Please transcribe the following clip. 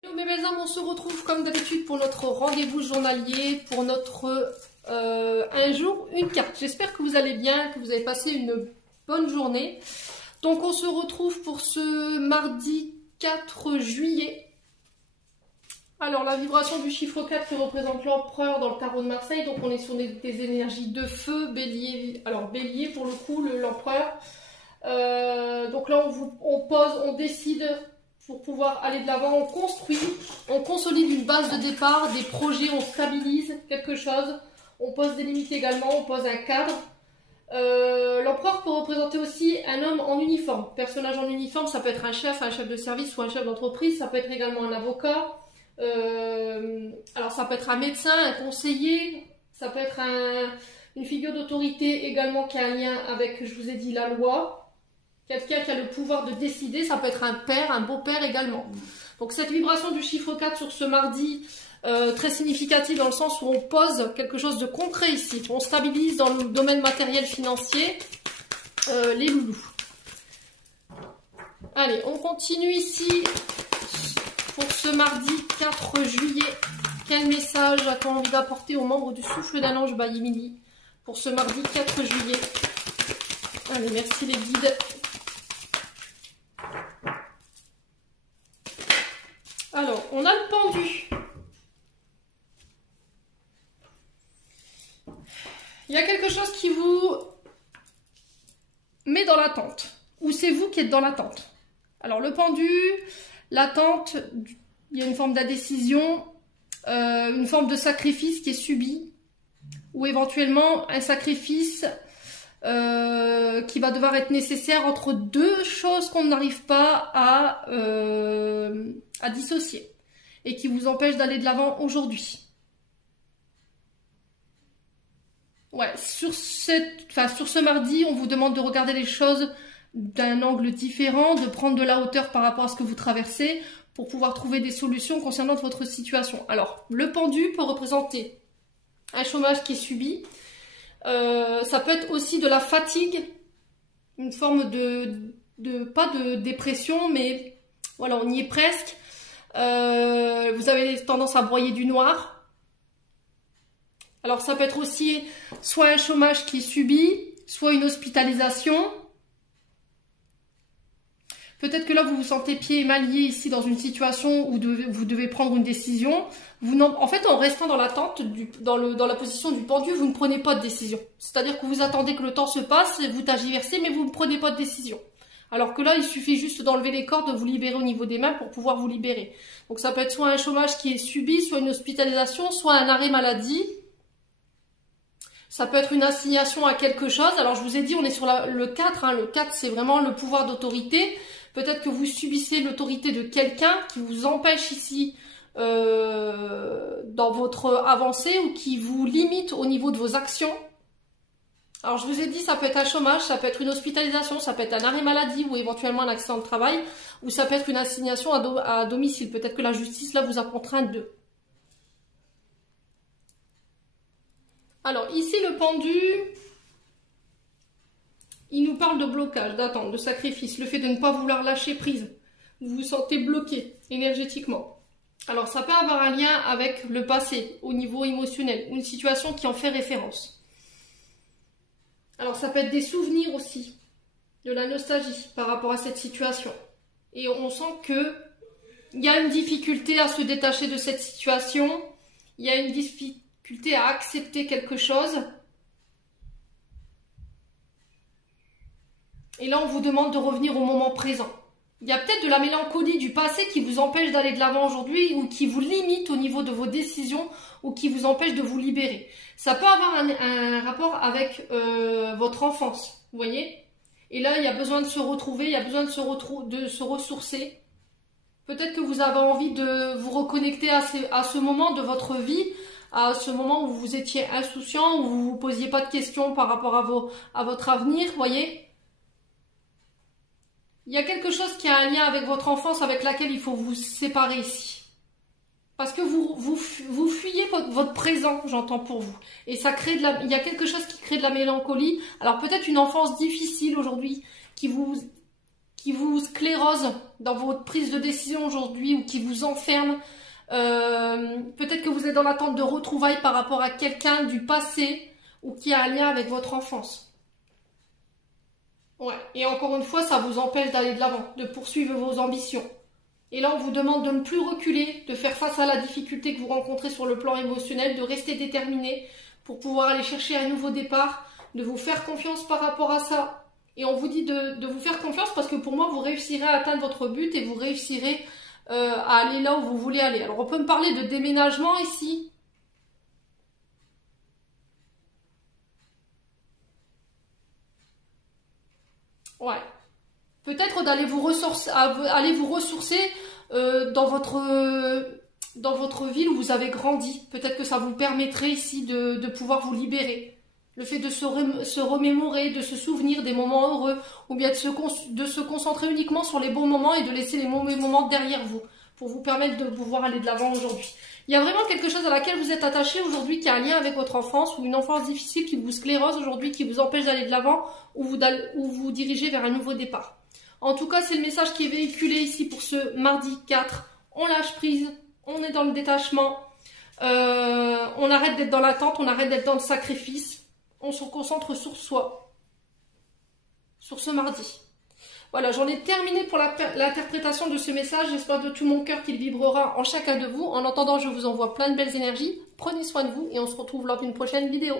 Hello mes belles âmes, on se retrouve comme d'habitude pour notre rendez-vous journalier, pour notre un jour, une carte. J'espère que vous allez bien, que vous avez passé une bonne journée. Donc on se retrouve pour ce mardi 4 juillet. Alors la vibration du chiffre 4 qui représente l'empereur dans le tarot de Marseille. Donc on est sur des énergies de feu, bélier. Alors bélier pour le coup, l'empereur. Donc là on pose, on décide. Pour pouvoir aller de l'avant, on construit, on consolide une base de départ, des projets, on stabilise quelque chose, on pose des limites également, on pose un cadre. L'empereur peut représenter aussi un homme en uniforme. Personnage en uniforme, ça peut être un chef de service ou un chef d'entreprise, ça peut être également un avocat. Alors ça peut être un médecin, un conseiller, ça peut être une figure d'autorité également qui a un lien avec, je vous ai dit, la loi. Quelqu'un qui a le pouvoir de décider, ça peut être un père, un beau-père également. Donc cette vibration du chiffre 4 sur ce mardi, très significative dans le sens où on pose quelque chose de concret ici. On stabilise dans le domaine matériel financier les loulous. Allez, on continue ici pour ce mardi 4 juillet. Quel message a-t-on envie d'apporter aux membres du Souffle d'un Ange by Emily pour ce mardi 4 juillet? Allez, merci les guides. Alors, on a le pendu. Il y a quelque chose qui vous met dans l'attente. Ou c'est vous qui êtes dans l'attente. Alors, le pendu, l'attente, il y a une forme d'indécision, une forme de sacrifice qui est subi. Ou éventuellement un sacrifice qui va devoir être nécessaire entre deux choses qu'on n'arrive pas à dissocier et qui vous empêche d'aller de l'avant aujourd'hui. Ouais, sur ce mardi, on vous demande de regarder les choses d'un angle différent, de prendre de la hauteur par rapport à ce que vous traversez pour pouvoir trouver des solutions concernant votre situation. Alors, le pendu peut représenter un chômage qui est subi. Ça peut être aussi de la fatigue, une forme pas de dépression, mais voilà, on y est presque. Vous avez tendance à broyer du noir. Alors ça peut être aussi soit un chômage qui est subi, soit une hospitalisation. Peut-être que là vous vous sentez pieds et mains liés ici dans une situation où vous devez prendre une décision. En fait, en restant dans l'attente, dans la position du pendu, vous ne prenez pas de décision. C'est-à-dire que vous attendez que le temps se passe, vous tergiversez, mais vous ne prenez pas de décision. Alors que là, il suffit juste d'enlever les cordes, de vous libérer au niveau des mains pour pouvoir vous libérer. Donc ça peut être soit un chômage qui est subi, soit une hospitalisation, soit un arrêt maladie. Ça peut être une assignation à quelque chose. Alors je vous ai dit, on est sur le 4. Hein. Le 4, c'est vraiment le pouvoir d'autorité. Peut-être que vous subissez l'autorité de quelqu'un qui vous empêche ici dans votre avancée ou qui vous limite au niveau de vos actions. Alors je vous ai dit, ça peut être un chômage, ça peut être une hospitalisation, ça peut être un arrêt maladie ou éventuellement un accident de travail, ou ça peut être une assignation à domicile. Peut-être que la justice là vous a contraint de. Alors ici le pendu, il nous parle de blocage, d'attente, de sacrifice, le fait de ne pas vouloir lâcher prise. Vous vous sentez bloqué énergétiquement. Alors ça peut avoir un lien avec le passé au niveau émotionnel, une situation qui en fait référence. Alors ça peut être des souvenirs aussi, de la nostalgie par rapport à cette situation. Et on sent que il y a une difficulté à se détacher de cette situation, il y a une difficulté à accepter quelque chose. Et là, on vous demande de revenir au moment présent. Il y a peut-être de la mélancolie du passé qui vous empêche d'aller de l'avant aujourd'hui ou qui vous limite au niveau de vos décisions ou qui vous empêche de vous libérer. Ça peut avoir un rapport avec votre enfance, vous voyez. Et là, il y a besoin de se retrouver, il y a besoin de se ressourcer. Peut-être que vous avez envie de vous reconnecter à ce moment de votre vie, à ce moment où vous étiez insouciant, où vous ne vous posiez pas de questions par rapport à votre avenir, vous voyez. Il y a quelque chose qui a un lien avec votre enfance avec laquelle il faut vous séparer ici. Parce que vous fuyez votre présent, j'entends pour vous. Et ça crée il y a quelque chose qui crée de la mélancolie. Alors peut-être une enfance difficile aujourd'hui qui vous qui vous sclérose dans votre prise de décision aujourd'hui ou qui vous enferme. Peut-être que vous êtes dans l'attente de retrouvailles par rapport à quelqu'un du passé ou qui a un lien avec votre enfance. Ouais. Et encore une fois, ça vous empêche d'aller de l'avant, de poursuivre vos ambitions. Et là, on vous demande de ne plus reculer, de faire face à la difficulté que vous rencontrez sur le plan émotionnel, de rester déterminé pour pouvoir aller chercher un nouveau départ, de vous faire confiance par rapport à ça. Et on vous dit de vous faire confiance parce que pour moi, vous réussirez à atteindre votre but et vous réussirez à aller là où vous voulez aller. Alors, on peut me parler de déménagement ici. Ouais. Peut-être d'aller vous ressourcer dans votre ville où vous avez grandi. Peut-être que ça vous permettrait ici de pouvoir vous libérer. Le fait de se remémorer, de se souvenir des moments heureux, ou bien de se concentrer uniquement sur les bons moments et de laisser les mauvais moments derrière vous, pour vous permettre de pouvoir aller de l'avant aujourd'hui. Il y a vraiment quelque chose à laquelle vous êtes attaché aujourd'hui qui a un lien avec votre enfance, ou une enfance difficile qui vous sclérose aujourd'hui, qui vous empêche d'aller de l'avant, ou vous dirigez vers un nouveau départ. En tout cas, c'est le message qui est véhiculé ici pour ce mardi 4. On lâche prise, on est dans le détachement, on arrête d'être dans l'attente, on arrête d'être dans le sacrifice, on se concentre sur soi, sur ce mardi. Voilà, j'en ai terminé pour l'interprétation de ce message. J'espère de tout mon cœur qu'il vibrera en chacun de vous. En attendant, je vous envoie plein de belles énergies. Prenez soin de vous et on se retrouve lors d'une prochaine vidéo.